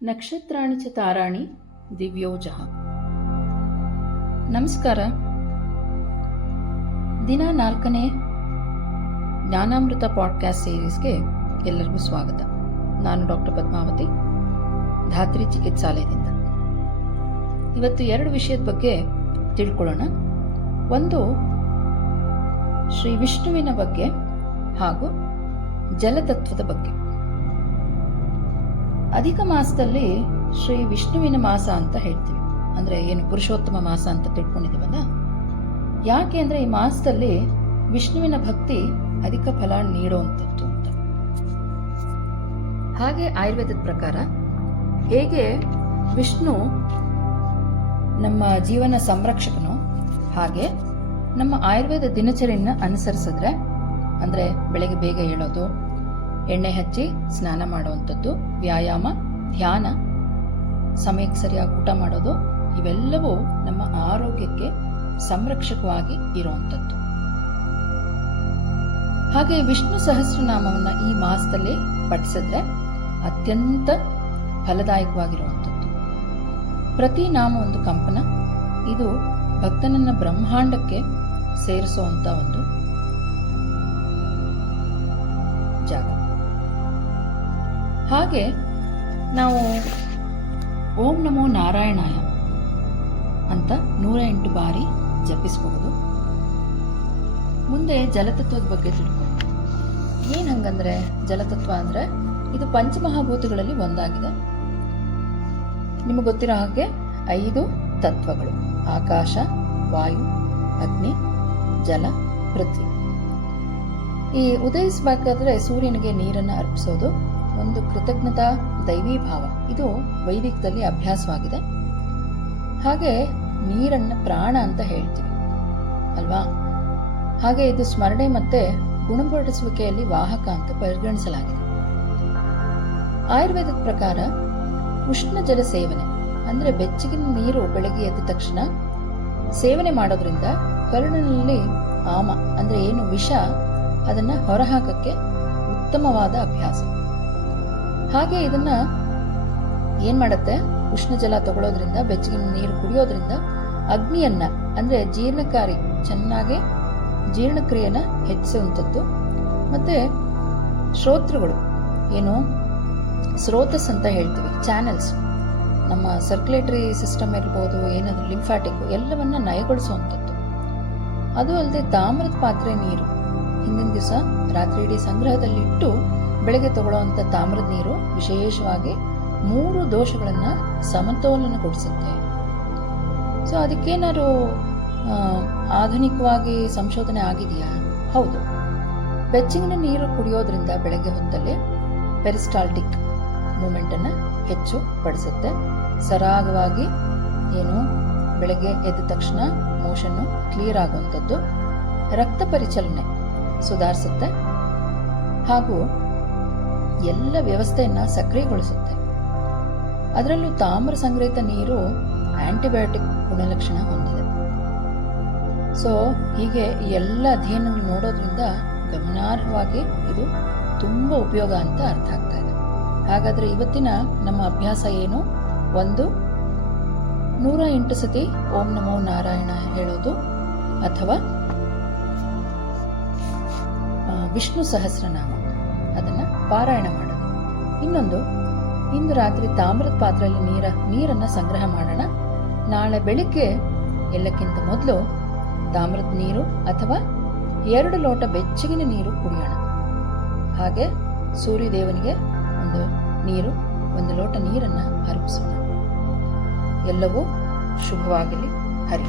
ನಕ್ಷತ್ರಾಣಿ ಚ ತಾರಾಣಿ ದಿವ್ಯೋಜಃ. ನಮಸ್ಕಾರ. ದಿನ 4ನೇ ಜ್ಞಾನಾಮೃತ ಪಾಡ್ಕಾಸ್ಟ್ ಸೀರೀಸ್ಗೆ ಎಲ್ಲರಿಗೂ ಸ್ವಾಗತ. ನಾನು ಡಾಕ್ಟರ್ ಪದ್ಮಾವತಿ, ಧಾತ್ರಿ ಚಿಕಿತ್ಸಾಲಯದಿಂದ. ಇವತ್ತು 2 ವಿಷಯದ ಬಗ್ಗೆ ತಿಳ್ಕೊಳ್ಳೋಣ. ಒಂದು, ಶ್ರೀ ವಿಷ್ಣುವಿನ ಬಗ್ಗೆ ಹಾಗೂ ಜಲತತ್ವದ ಬಗ್ಗೆ. ಅಧಿಕ ಮಾಸದಲ್ಲಿ ಶ್ರೀ ವಿಷ್ಣುವಿನ ಮಾಸ ಅಂತ ಹೇಳ್ತೀವಿ. ಅಂದರೆ ಏನು, ಪುರುಷೋತ್ತಮ ಮಾಸ ಅಂತ ತಿಳ್ಕೊಂಡಿದ್ದೀವಲ್ಲ. ಯಾಕೆ ಅಂದರೆ ಈ ಮಾಸದಲ್ಲಿ ವಿಷ್ಣುವಿನ ಭಕ್ತಿ ಅಧಿಕ ಫಲ ನೀಡುವಂಥದ್ದು ಅಂತ. ಹಾಗೆ ಆಯುರ್ವೇದದ ಪ್ರಕಾರ ಹೇಗೆ ವಿಷ್ಣು ನಮ್ಮ ಜೀವನ ಸಂರಕ್ಷಕನು, ಹಾಗೆ ನಮ್ಮ ಆಯುರ್ವೇದ ದಿನಚರಿಯನ್ನು ಅನುಸರಿಸಿದ್ರೆ, ಅಂದರೆ ಬೆಳಗ್ಗೆ ಬೇಗ ಏಳೋದು, ಎಣ್ಣೆ ಹಚ್ಚಿ ಸ್ನಾನ ಮಾಡುವಂಥದ್ದು, ವ್ಯಾಯಾಮ, ಧ್ಯಾನ, ಸಮಯಕ್ಕೆ ಸರಿಯಾಗಿ ಊಟ ಮಾಡೋದು, ಇವೆಲ್ಲವೂ ನಮ್ಮ ಆರೋಗ್ಯಕ್ಕೆ ಸಂರಕ್ಷಕವಾಗಿ ಇರುವಂಥದ್ದು. ಹಾಗೆ ವಿಷ್ಣು ಸಹಸ್ರನಾಮವನ್ನು ಈ ಮಾಸದಲ್ಲಿ ಪಠಿಸಿದ್ರೆ ಅತ್ಯಂತ ಫಲದಾಯಕವಾಗಿರುವಂಥದ್ದು. ಪ್ರತಿ ನಾಮ ಒಂದು ಕಂಪನ. ಇದು ಭಕ್ತನನ್ನ ಬ್ರಹ್ಮಾಂಡಕ್ಕೆ ಸೇರಿಸುವಂಥ ಒಂದು ಜಾಗ. ಹಾಗೆ ನಾವು ಓಂ ನಮೋ ನಾರಾಯಣಾಯ ಅಂತ 108 ಬಾರಿ ಜಪಿಸಬಹುದು. ಮುಂದೆ ಜಲತತ್ವದ ಬಗ್ಗೆ ತಿಳ್ಕೊಂಡು, ಏನು ಹಂಗಂದ್ರೆ ಜಲತತ್ವ ಅಂದರೆ ಇದು ಪಂಚಮಹಾಭೂತಗಳಲ್ಲಿ ಒಂದಾಗಿದೆ. ನಿಮಗೆ ಗೊತ್ತಿರೋ ಹಾಗೆ 5 ತತ್ವಗಳು: ಆಕಾಶ, ವಾಯು, ಅಗ್ನಿ, ಜಲ, ಪೃಥ್ವಿ. ಈ ಉದಯಿಸಬೇಕಾದ್ರೆ ಸೂರ್ಯನಿಗೆ ನೀರನ್ನು ಅರ್ಪಿಸೋದು ಒಂದು ಕೃತಜ್ಞತಾ ದೈವಿ ಭಾವ. ಇದು ವೈದಿಕದಲ್ಲಿ ಅಭ್ಯಾಸವಾಗಿದೆ. ಹಾಗೆ ನೀರನ್ನು ಪ್ರಾಣ ಅಂತ ಹೇಳ್ತೀವಿ ಅಲ್ವಾ. ಹಾಗೆ ಇದು ಸ್ಮರಣೆ ಮತ್ತೆ ಗುಣಪಡಿಸುವಿಕೆಯಲ್ಲಿ ವಾಹಕ ಅಂತ ಪರಿಗಣಿಸಲಾಗಿದೆ. ಆಯುರ್ವೇದದ ಪ್ರಕಾರ ಉಷ್ಣ ಜಲ ಸೇವನೆ ಅಂದರೆ ಬೆಚ್ಚಗಿನ ನೀರು ಬೆಳಗ್ಗೆ ಎದ್ದ ತಕ್ಷಣ ಸೇವನೆ ಮಾಡೋದ್ರಿಂದ ಕರುಳಿನಲ್ಲಿ ಆಮ ಅಂದರೆ ಏನು ವಿಷ, ಅದನ್ನು ಹೊರಹಾಕಕ್ಕೆ ಉತ್ತಮವಾದ ಅಭ್ಯಾಸ. ಹಾಗೆ ಇದನ್ನ ಏನ್ ಮಾಡುತ್ತೆ, ಉಷ್ಣ ಜಲ ತಗೊಳ್ಳೋದ್ರಿಂದ, ಬೆಚ್ಚಗಿನ ನೀರು ಕುಡಿಯೋದ್ರಿಂದ ಅಗ್ನಿಯನ್ನ ಅಂದರೆ ಜೀರ್ಣಕಾರಿ, ಚೆನ್ನಾಗಿ ಜೀರ್ಣಕ್ರಿಯೆನ ಹೆಚ್ಚಿಸುವಂಥದ್ದು. ಮತ್ತೆ ಶ್ರೋತ್ರಗಳು, ಏನು ಸ್ರೋತಸ್ ಅಂತ ಹೇಳ್ತೀವಿ, ಚಾನೆಲ್ಸ್, ನಮ್ಮ ಸರ್ಕ್ಯುಲೇಟರಿ ಸಿಸ್ಟಮ್ ಇರ್ಬೋದು, ಏನಾದರೂ ಲಿಂಫ್ಯಾಟಿಕ್, ಎಲ್ಲವನ್ನ ನಯಗೊಳಿಸುವಂಥದ್ದು. ಅದು ಅಲ್ಲದೆ ತಾಮ್ರದ ಪಾತ್ರೆ ನೀರು ಹಿಂದಿನ ದಿವಸ ರಾತ್ರಿ ಇಡೀ ಸಂಗ್ರಹದಲ್ಲಿ ಇಟ್ಟು ಬೆಳಗ್ಗೆ ತಗೊಳ್ಳುವಂಥ ತಾಮ್ರದ ನೀರು ವಿಶೇಷವಾಗಿ 3 ದೋಷಗಳನ್ನು ಸಮತೋಲನಗೊಳಿಸುತ್ತೆ. ಸೊ ಅದಕ್ಕೇನಾದ್ರು ಆಧುನಿಕವಾಗಿ ಸಂಶೋಧನೆ ಆಗಿದೆಯಾ? ಹೌದು. ಬೆಚ್ಚಗಿನ ನೀರು ಕುಡಿಯೋದ್ರಿಂದ ಬೆಳಗ್ಗೆ ಹೊತ್ತಲ್ಲಿ ಪೆರಿಸ್ಟಾಲ್ಟಿಕ್ ಮೂಮೆಂಟನ್ನು ಹೆಚ್ಚು ಪಡಿಸುತ್ತೆ. ಸರಾಗವಾಗಿ ಏನು ಬೆಳಗ್ಗೆ ಎದ್ದ ತಕ್ಷಣ ಮೋಷನ್ನು ಕ್ಲಿಯರ್ ಆಗುವಂಥದ್ದು, ರಕ್ತ ಪರಿಚಲನೆ ಸುಧಾರಿಸುತ್ತೆ, ಹಾಗೂ ಎಲ್ಲ ವ್ಯವಸ್ಥೆಯನ್ನು ಸಕ್ರಿಯಗೊಳಿಸುತ್ತೆ. ಅದರಲ್ಲೂ ತಾಮ್ರ ಸಂಗ್ರಹಿತ ನೀರು ಆಂಟಿಬಯೋಟಿಕ್ ಗುಣಲಕ್ಷಣ ಹೊಂದಿದೆ. ಸೊ ಹೀಗೆ ಎಲ್ಲ ಅಧ್ಯಯನಗಳು ನೋಡೋದ್ರಿಂದ ಗಮನಾರ್ಹವಾಗಿ ಇದು ತುಂಬ ಉಪಯೋಗ ಅಂತ ಅರ್ಥ ಆಗ್ತಾ ಇದೆ. ಹಾಗಾದರೆ ಇವತ್ತಿನ ನಮ್ಮ ಅಭ್ಯಾಸ ಏನು? 1, 108 ಸತಿ ಓಂ ನಮೋ ನಾರಾಯಣ ಹೇಳೋದು, ಅಥವಾ ವಿಷ್ಣು ಸಹಸ್ರನಾಮ ಅದನ್ನು ಪಾರಾಯಣ ಮಾಡೋದು. ಇನ್ನೊಂದು, ಇಂದು ರಾತ್ರಿ ತಾಮ್ರದ ಪಾತ್ರೆಯಲ್ಲಿ ನೀರನ್ನು ಸಂಗ್ರಹ ಮಾಡೋಣ. ನಾಳೆ ಬೆಳಿಗ್ಗೆ ಎಲ್ಲಕ್ಕಿಂತ ಮೊದಲು ತಾಮ್ರದ ನೀರು ಅಥವಾ 2 ಲೋಟ ಬೆಚ್ಚಗಿನ ನೀರು ಕುಡಿಯೋಣ. ಹಾಗೆ ಸೂರ್ಯದೇವನಿಗೆ ಒಂದು ಲೋಟ ನೀರನ್ನು ಅರ್ಪಿಸೋಣ. ಎಲ್ಲವೂ ಶುಭವಾಗಲಿ. ಹರಿ.